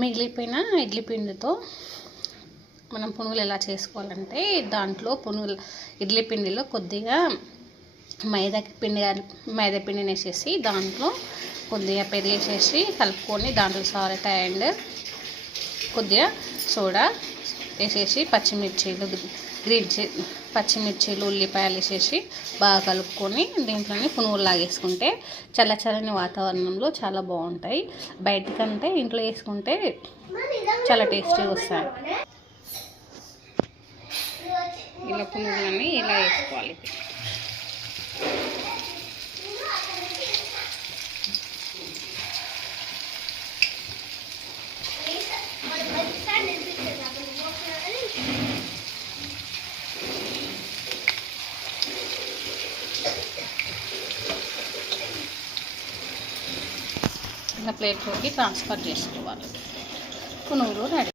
మిగిలిపోయిన ఇడ్లీ పిండితో మనం పునుగులు ఎలా చేసుకోవాలంటే, దాంట్లో ఇడ్లీ పిండిలో కొద్దిగా మైదా పిండిని వేసేసి దాంట్లో కొద్దిగా పెరుగు వేసేసి కలుపుకొని దాంట్లో సాల్ట్ అండ్ కొద్దిగా సోడా వేసేసి పచ్చిమిర్చీలు ఉల్లిపాయలు వేసేసి బాగా కలుపుకొని దీంట్లోనే పునుగులు లాగేసుకుంటే చల్లచల్లని వాతావరణంలో చాలా బాగుంటాయి. బయటకంటే ఇంట్లో వేసుకుంటే చాలా టేస్టీగా వస్తాయి. ఇలా పునుగులన్నీ ఇలా వేసుకోవాలి. ఇలా ప్లేట్లోకి ట్రాన్స్ఫర్ చేసుకోవాలి. పునుగులు రెడీ.